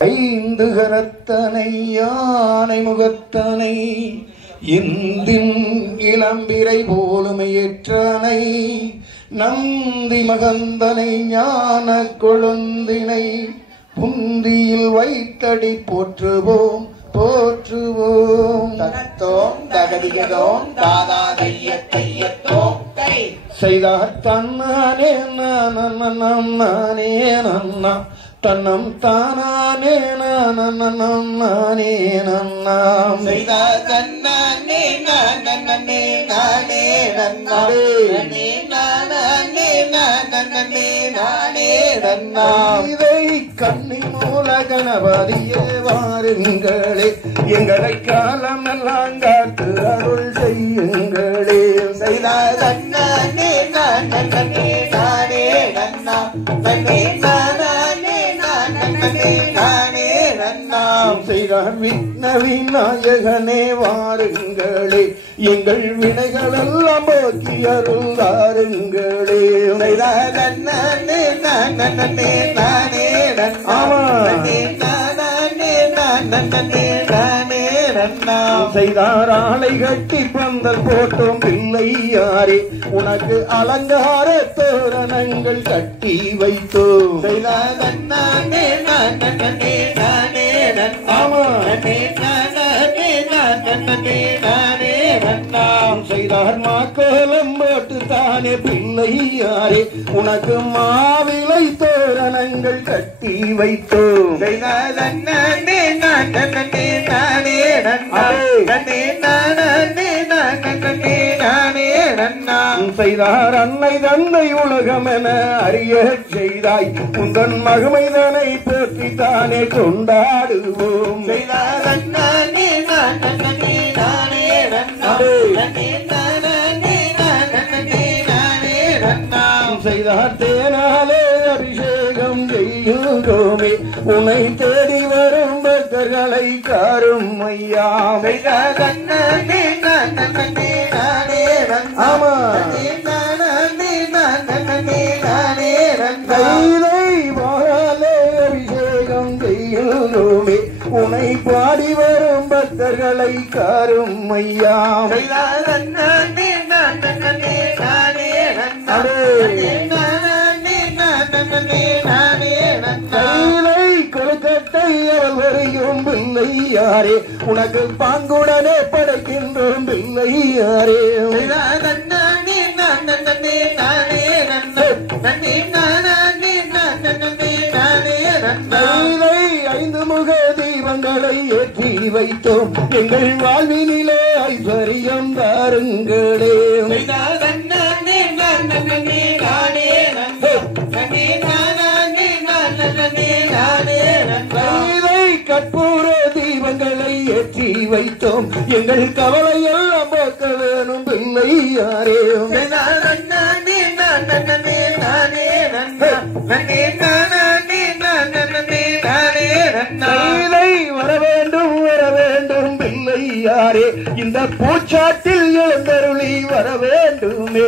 ஐந்து கரத்தனை யானை முகத்தனை இந்தின் இளம்பிரை போலுமையேற்றனை நந்தி மகந்தனை ஞான கொழுந்தினை புந்தியில் வைத்தடி போற்றுவோம் போற்றுவோம். தத்தோம் தகதிகதோம் தாதா தைய தையத்தோம் கை செய்தார் தன்னானே நானே நன்னா தன்னம் தானே நானே நன்னாம் செய்தார் தன்னானே நானே நானே நன்னானே நானே நானே நானே நன்னாம். இதை கண்ணி மூல கணபதியே வாருங்களே எங்களை காலமெல்லாம் காத்து அருள் செய்யுங்களே. செய்தார் தன்னானே நானே நானே நன்னா நன்னே நானே நானே நானே நன்னாம். செய்தார் விண்ண விநாயகனே வாருங்களே எங்கள் வினைகளெல்லாம் போக்கி அருள் வாருங்களே. செய்தார் தன்னானே நானே நானே ஆமா. செய்தார் ஆலை கட்டி பந்தல் போட்டோம் பிள்ளை யாரே உனக்கு அலங்கார தோரணங்கள் கட்டி வைத்தோம். ஆமா. செய்தார் மாக்கோலம் போட்டு தானே பிள்ளை யாரே உனக்கு மாவிலை தோரணங்கள் கட்டி வைத்தோம். செய்தார் அன்னை தந்தை உலகம் என அறிய செய்தாய் உந்தன் மகிமைதனை போற்றி தானே கொண்டாடுவோம். செய்தார் தேனாலே அபிஷேகம் செய்யுவோமே உன்னை தேடி வரும் பக்தர்களை காரும் ஐயா. ஆமா. கைதை வாழாலே அபிஷேகம் செய்யுவோமே உன்னை பாடி வரும் பக்தர்களை காரும் ஐயா. கைலை கொழுக்கட்டை அவள் வரையும் பிள்ளை யாரே உனக்கு பாங்குடனே படைக்கின்றோம் பிள்ளை யாரே. கைலை ஐந்து முக தீபங்களை ஏற்றி வைத்தோம் எங்கள் வாழ்வினிலே ஐஸ்வர்யம் தாருங்களே. கைலை கற்பூர தீபங்களை ஏற்றி வைத்தோம் எங்கள் கவலை எல்லாம் போக்க வேணும் பிள்ளை யாரே. கைலை வர வேண்டும் பிள்ளை யாரே இந்த பூச்சாட்டில் எழுந்தருளி வர வேண்டுமே.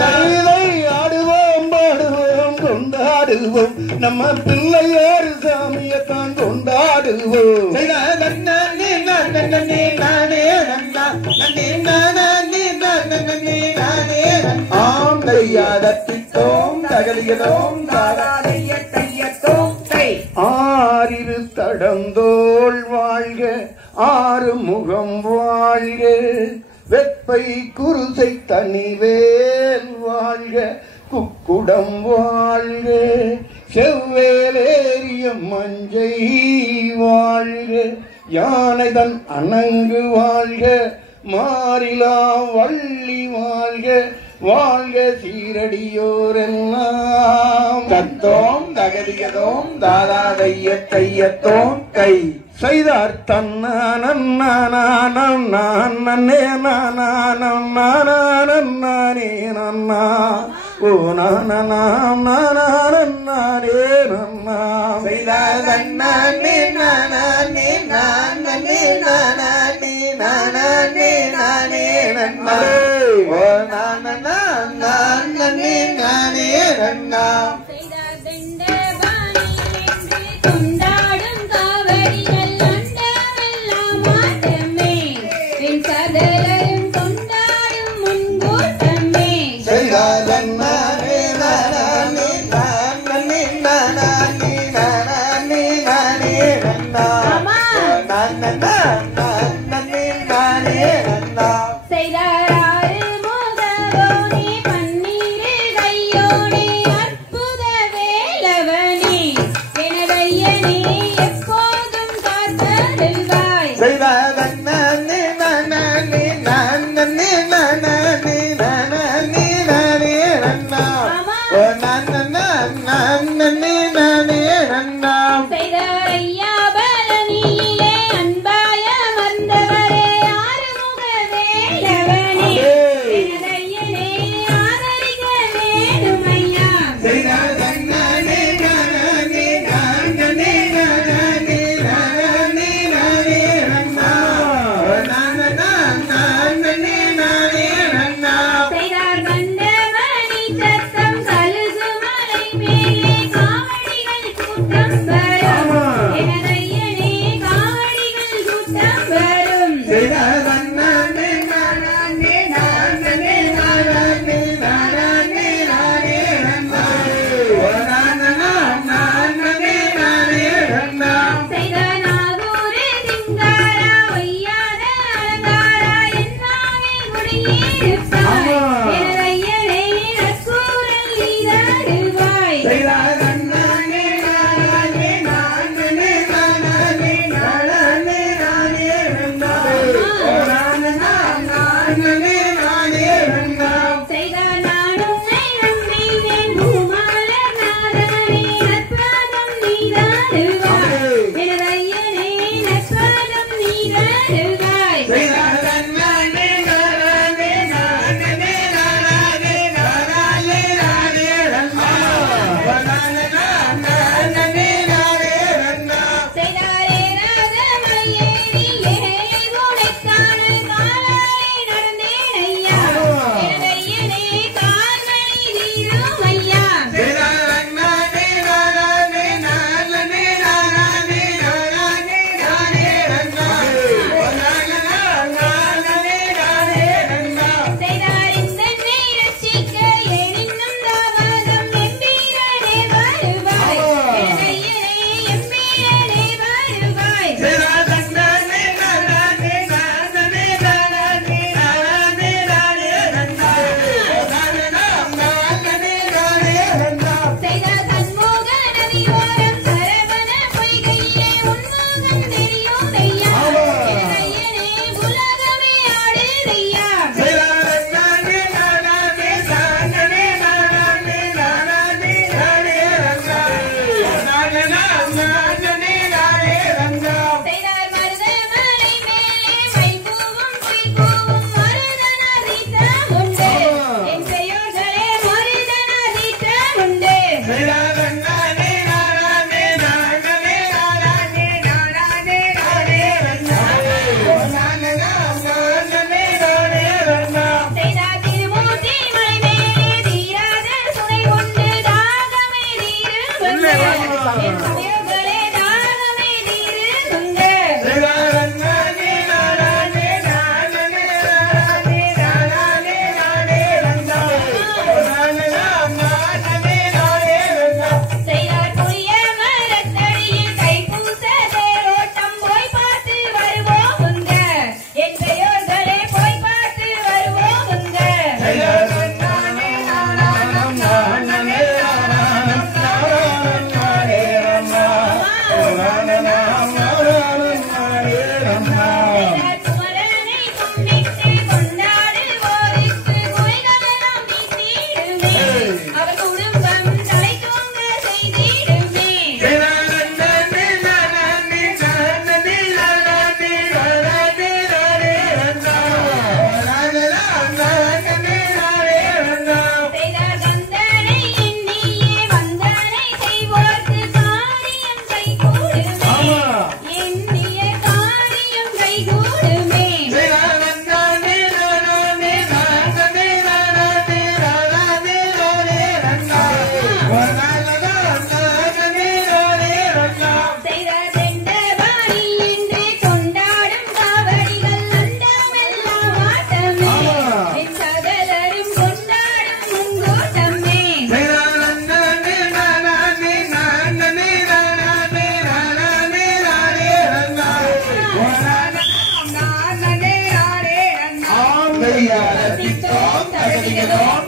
கைலை ஆடுவோம் பாடுவோம் கொண்டாடுவோம் நம்ம பிள்ளையார் சாமியத்தான் கொண்டாடுவோம். ஆம் தையாதத்தித்தோம் தகலியதோம் ஆறிரு தடந்தோள் வாழ்க ஆறு முகம் வாழ்க வெப்பை குருசை தனிவேல் வாழ்க குக்குடம் வாழ்க செவ்வேலேறிய மஞ்சை வாழ்க யானைதன் அணங்கு வாழ்க மாறிலா வள்ளி வாழ்க வாழ்க சீரடியோரெல்லாம். தத்தோம் தகதிகதோம் தாதா தைய தையத்தோம் கை செய்தார் தன்னானே நானே நன்னா ஓ நானே நன்னா. செய்தார் தன்னானே நானே நானே நானே நானே நானே நன்னா ஓ நானே நன்னா கொண்டாடும் காவடிகள் அண்டமெல்லாம் மாட்டமே என் சகலரும் கொண்டாடும் முன்கூட்டமே செய்தாதன்னானே நானே நானே நானே நானே நானே நன்னா நானே நானே நானே நன்னா செய்தாராறு மோகவோனே பன்னீரு கையோனே அற்புத வேலவனே எனதையனே எப்போதும் காத்தருள்வாய் செய்தாதன்னானே நானே நானே நானே நானே நானே நன்னா நானே நானே நன்னா செய்தாரையா பலனியிலே அன்பாய வந்தவரே ஆறுமுக வேலவனே எனதையனே ஆதரிக்க வேணுமையா செய்தாதன்னானே நானே நானே நானே நானே நானே நன்னா நானே நானே நன்னா செய்தார் வந்தவனி சத்தம் கலுசு மலை மேலே காவடிகள் கூட்டம் வரும் எனதையனே காவடிகள் கூட்டம் வரும் செய்தாதன்னானே நானே நானே நானே நானே நானே நன்னா நானே நானே நன்னா செய்தார் நாகூரு திங்காரா ஒய்யாத அலங்காரா என்னாவே குடியிருப்பாய் எனதையனே நற்கூறல் நீராடுவாய் செய்தாதன்னானே நானே நானே நானே நானே நானே நன்னா நானே நானே நன்னா செய்தார் நான் உன்னை நம்பினேன் பூமாலர் நாதனே நற்பாதம் நீராடுவாய் எனதையனே நற்பாதம் நீராடுவாய் செய்தாதன்னானே நானே நானே நானே நானே நானே நன்னா நானே நானே நன்னா செய்தாரே ராஜமலையேறி ஏழை உனைக்காண காலாலே நடந்தேன் ஐயா எனதையனே கால்மணி தீரும் ஐயா செய்தாதன்னானே நானே நானே நானே நானே நானே நன்னா நானே நானே நன்னா செய்தார் இந்த ரட்சிக்க ஏனின்னும் தாமதம் எம்பீரனே வருவாய் எனதையனே எம்பீரனே வருவாய் செய்தாதன்னானே நானே நானே நானே நானே நானே நன்னா நானே நானே நன்னா செய்தார் சண்முக நதியோரம் சரவண பொய்கையிலே உன்முகம் தெரியும் ஐயா எனதையனே உலகமே ஆடுதையா செய்தாதன்னானே நானே நானே நானே நானே நானே நன்னா நானே நானே நன்னா செய்தார் மருதமலை மேலே வைபூவும் பொய்பூவும் மருதனதீட்டம் உண்டு என் செய்யோர்களே மருதனதீட்டம் உண்டு செய்தாதன்னானே நானே நானே நானே நானே நானே நன்னா நானே நானே நன்னா செய்தார் திருமூர்த்தி மலை மேலே தீராத சுனை கொண்டு தாகமே தீருகுண்டு என் செய்யோர்களே தாகமே தீருகுண்டு செய்தாதன்னானே நானே நானே நானே நானே நன்னா நானே நானே நன்னா செய்தார் புளிய மரத்தடியில் தைப்பூச தேரோட்டம் போய் பார்த்து வருவோமுங்க என் செய்யோர்களே போய் பார்த்து வருவோமுங்க செய்தாதன்னானே நானே நானே நானே நன்னா ரசித்தோம் தகதிகளோம்